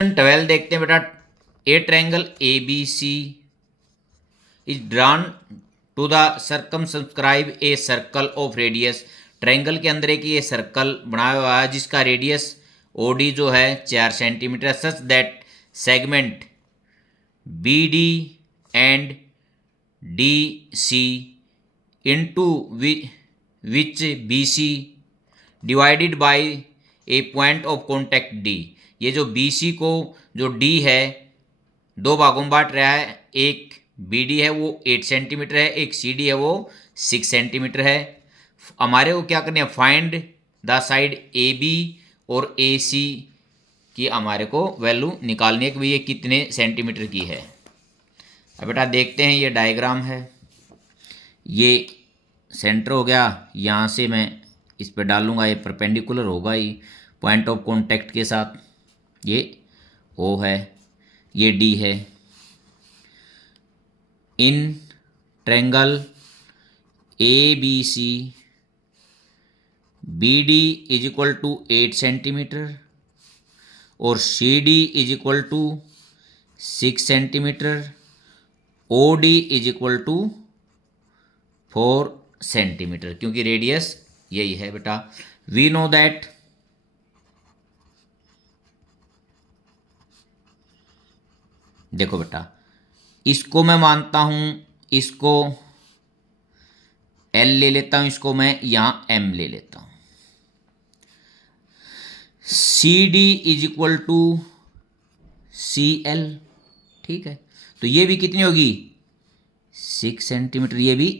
12 देखते हैं बेटा। A triangle A B C is drawn to the circumscribe a circle of radius. Triangle के अंदर एक ये सर्कल बनाया हुआ है जिसका रेडियस ओडी जो है 4 centimetre, such that segment B D and D C into which B C divided by a point of contact D. ये जो बी सी को जो डी है दो भागों में बांट रहा है, एक बी डी है वो 8 सेंटीमीटर है, एक सी डी है वो 6 सेंटीमीटर है। हमारे को क्या करना है, find the side A B और ए सी की हमारे को वैल्यू निकालनी है कि भाई ये कितने सेंटीमीटर की है। अब बेटा देखते हैं, ये डायग्राम है, ये सेंटर हो गया, यहाँ से मैं इस पर डालूंगा, ये परपेंडिकुलर होगा ही पॉइंट ऑफ कॉन्टैक्ट के साथ, ये ओ है, ये डी है। In triangle A B C B D is equal to 8 centimetre और C D is equal to 6 centimetre, O D is equal to 4 centimetre, क्योंकि रेडियस यही है बेटा। वी नो दैट देखो बेटा, इसको मैं मानता हूं, इसको एल ले लेता हूं, इसको मैं यहां एम ले लेता हूं। C D is equal to C L, ठीक है। तो ये भी कितनी होगी 6 सेंटीमीटर, ये भी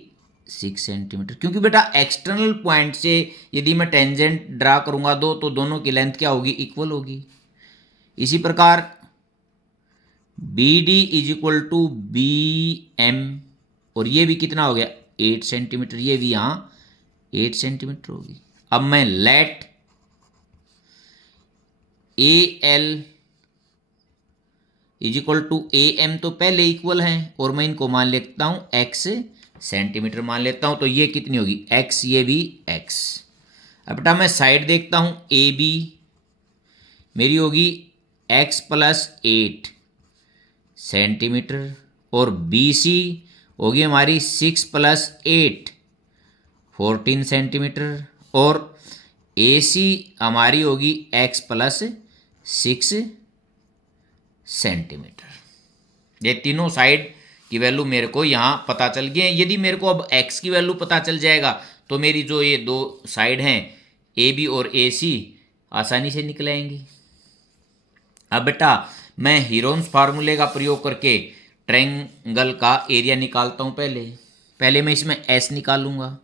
6 सेंटीमीटर, क्योंकि बेटा एक्सटर्नल पॉइंट से यदि मैं टेंजेंट ड्रा करूंगा दो तो दोनों की लेंथ क्या होगी, इक्वल होगी। इसी प्रकार B D is equal to B M, और ये भी कितना हो गया 8 सेंटीमीटर, ये भी यहाँ 8 सेंटीमीटर होगी। अब मैं let A L is equal to A M, तो पहले इक्वल हैं और मैं इनको मान लेता हूँ एक्स सेंटीमीटर मान लेता हूँ, तो ये कितनी होगी एक्स, ये भी एक्स। अब बेटा मैं साइड देखता हूँ, ए बी मेरी होगी एक्स प्लस 8 सेंटीमीटर और बी सी होगी हमारी 6 प्लस 8 14 सेंटीमीटर और ए सी हमारी होगी एक्स प्लस 6 सेंटीमीटर। ये तीनों साइड की वैल्यू मेरे को यहाँ पता चल गई है। यदि मेरे को अब एक्स की वैल्यू पता चल जाएगा तो मेरी जो ये दो साइड हैं ए बी और ए सी आसानी से निकल आएंगी। अब बेटा मैं हीरोन्स फार्मूले का प्रयोग करके ट्रायंगल का एरिया निकालता हूँ। पहले मैं इसमें एस निकालूंगा।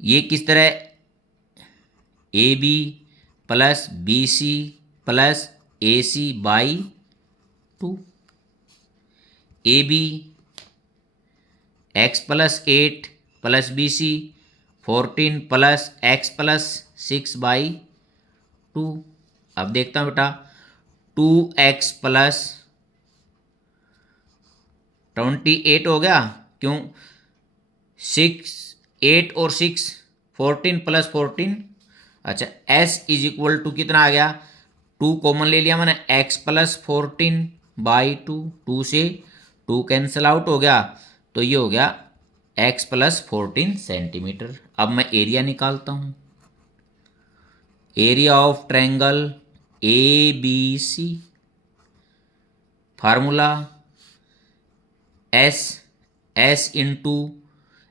ये किस तरह, A B plus B C plus A C by 2, A B x plus 8 plus B C 14 plus x plus 6 by 2। अब देखता हूँ बेटा 2x प्लस 28 हो गया, क्यों 6 8 और 6 14 प्लस 14। अच्छा s इज इक्वल टू कितना आ गया, 2 कॉमन ले लिया मैंने, x प्लस 14 बाई 2, 2 से 2 कैंसिल आउट हो गया, तो ये हो गया x प्लस 14 सेंटीमीटर। अब मैं एरिया निकालता हूँ। Area of triangle A B C, formula s into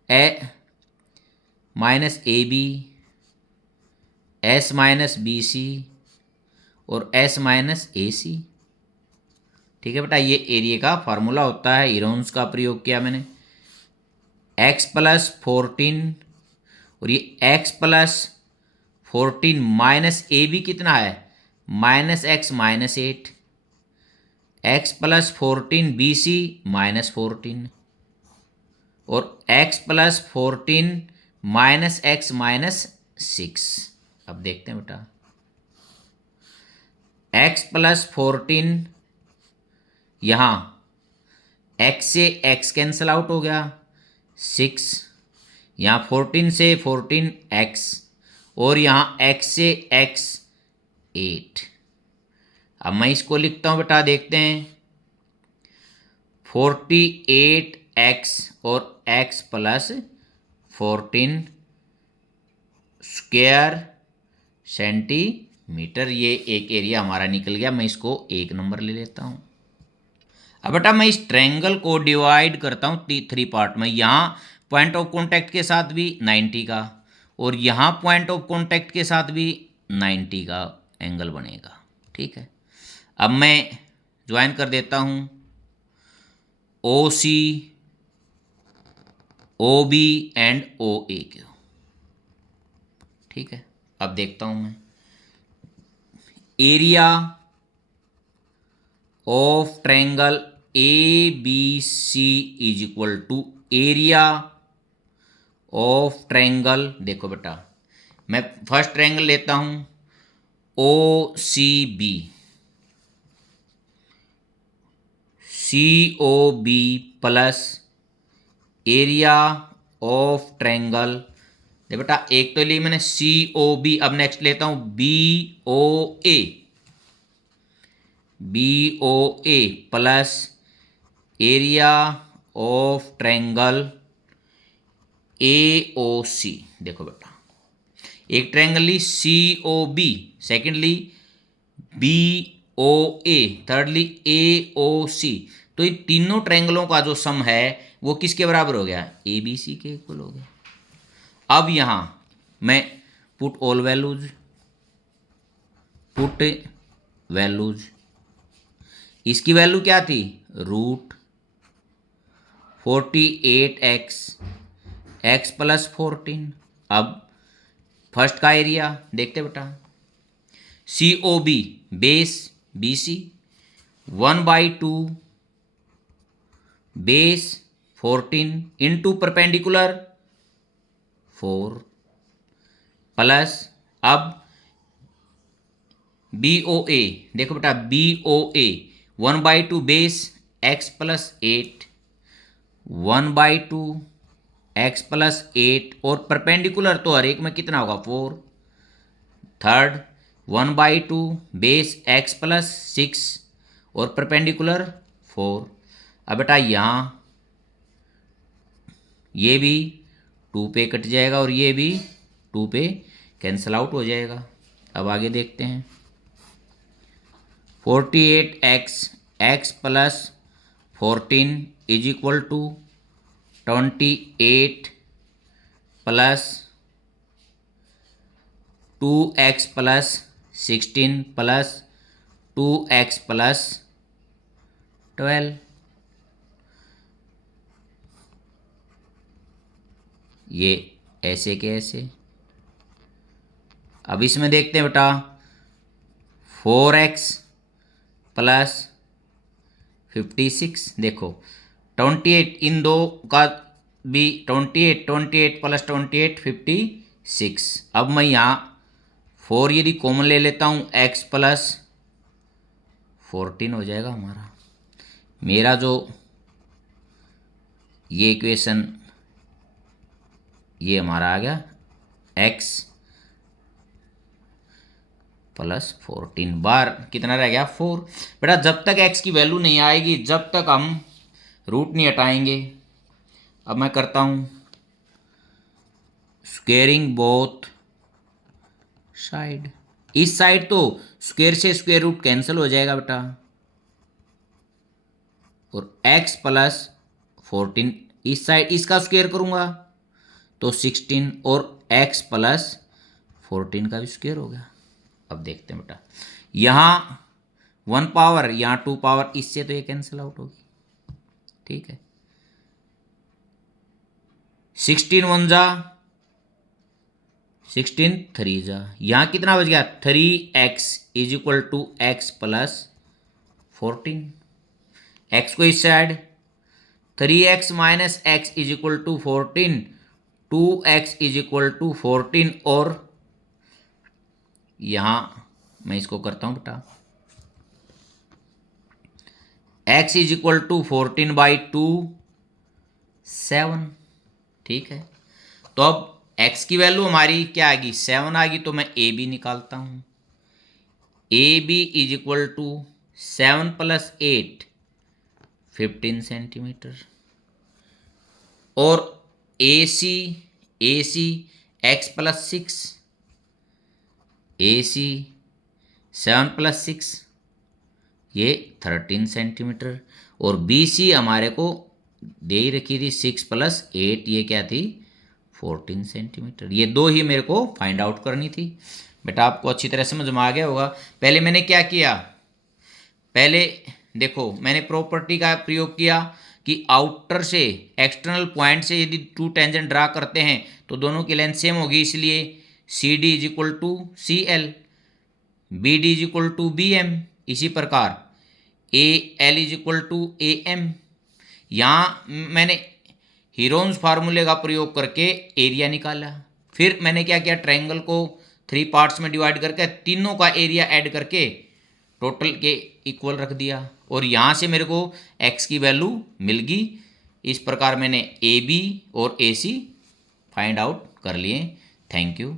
A minus A B, s minus B C और एस माइनस ए सी। ठीक है बेटा, ये एरिया का फार्मूला होता है, हीरोन्स का प्रयोग किया मैंने। एक्स प्लस 14 और ये x plus 14 minus A B कितना है minus x minus 8, x plus 14 B C minus 14 और x plus 14 minus x minus 6। अब देखते हैं बेटा, एक्स प्लस 14 यहाँ एक्स से एक्स कैंसिल आउट हो गया, 6 यहाँ 14 से 14 एक्स और यहाँ x से x 8, अब मैं इसको लिखता हूँ बेटा, देखते हैं। 48x और x प्लस 14 स्क्वायर सेंटीमीटर, ये एक एरिया हमारा निकल गया। मैं इसको 1 नंबर ले लेता हूँ। अब बेटा मैं इस ट्रायंगल को डिवाइड करता हूँ 3 पार्ट में। यहाँ पॉइंट ऑफ कॉन्टैक्ट के साथ भी 90 का, और यहाँ पॉइंट ऑफ कॉन्टैक्ट के साथ भी 90 का एंगल बनेगा। ठीक है, अब मैं ज्वाइन कर देता हूँ O C, O B and ओ ए को। ठीक है, अब देखता हूँ मैं area of triangle A B C is equal to area of triangle. देखो बेटा, मैं फर्स्ट ट्रायंगल लेता हूँ O C B, C O B plus area of triangle. देखो बेटा, एक तो ली मैंने सी ओ बी, अब नेक्स्ट लेता हूँ B O A, B O A plus area of triangle A O C. देखो बेटा, एक ट्रायंगल ली C O B, secondly B O A, thirdly A O C. तो ये तीनों ट्रायंगलों का जो सम है वो किसके बराबर हो गया? ए बी सी के इक्वल हो गया। अब यहां मैं put all values, put values, इसकी वैल्यू क्या थी? Root 48x, x plus 14। अब फर्स्ट का एरिया देखते बेटा, C O B base B C 1/2 base 14 into perpendicular 4 plus, अब बी ओ ए, देखो बेटा B O A 1/2 base x plus 8, 1/2 x plus 8, और परपेंडिकुलर तो हर एक में कितना होगा? 4। थर्ड 1/2 बेस x प्लस 6 और परपेंडिकुलर 4। अब बेटा यहाँ ये भी 2 पे कट जाएगा और ये भी 2 पे कैंसिल आउट हो जाएगा। अब आगे देखते हैं, 48x, x plus 14 is equal to 28 plus 2x plus 16 plus 2x plus 12। ये ऐसे के ऐसे। अब इसमें देखते हैं बेटा, 4x प्लस 56, देखो 28, इन दो का भी 28, 28 प्लस 28 56। अब मैं यहाँ 4 यदि कॉमन ले लेता हूँ, x प्लस 14 हो जाएगा हमारा। मेरा जो ये इक्वेशन ये हमारा आ गया x प्लस 14 बार कितना रह गया? 4। बेटा जब तक x की वैल्यू नहीं आएगी, जब तक हम रूट नहीं हटाएंगे। अब मैं करता हूँ स्क्वेयरिंग बोथ साइड। इस साइड तो स्क्वेयर से स्क्वेयर रूट कैंसिल हो जाएगा बेटा, और x प्लस 14 इस साइड इसका स्क्वेयर करूंगा तो 16, और x प्लस 14 का भी स्क्वेयर हो गया। अब देखते हैं बेटा, यहाँ 1 पावर, यहाँ 2 पावर, इससे तो ये कैंसिल आउट होगी। ठीक है, 16 1 जा 16 3 जा, यहाँ कितना बच गया? 3x is equal to x plus 14। x को इस side 3x minus x is equal to 14, 2x is equal to 14, और यहां मैं इसको करता हूं बेटा, x इज इक्वल टू 14/2 7। ठीक है, तो अब x की वैल्यू हमारी क्या आ गई? 7 आ गई। तो मैं a भी निकालता हूं। A B is equal to 7 + 8 15 centimetre और ए सी x + 6 ए सी 7 + 6 ये 13 सेंटीमीटर और बी सी हमारे को दे ही रखी थी 6 + 8 ये क्या थी 14 सेंटीमीटर। ये दो ही मेरे को फाइंड आउट करनी थी। बेटा आपको अच्छी तरह समझ में आ गया होगा। पहले मैंने क्या किया, पहले देखो मैंने प्रॉपर्टी का प्रयोग किया कि आउटर से एक्सटर्नल पॉइंट से यदि टू टेंजेंट ड्रा करते हैं तो दोनों की लेंथ सेम होगी, इसलिए C D is equal to C L, B D is equal to B M, इसी प्रकार A L is equal to A M. यहाँ मैंने हीरोन्स फार्मूले का प्रयोग करके एरिया निकाला। फिर मैंने क्या किया, ट्रायंगल को 3 पार्ट्स में डिवाइड करके तीनों का एरिया ऐड करके टोटल के इक्वल रख दिया और यहाँ से मेरे को x की वैल्यू मिल गई। इस प्रकार मैंने ए बी और ए सी फाइंड आउट कर लिए। Thank you.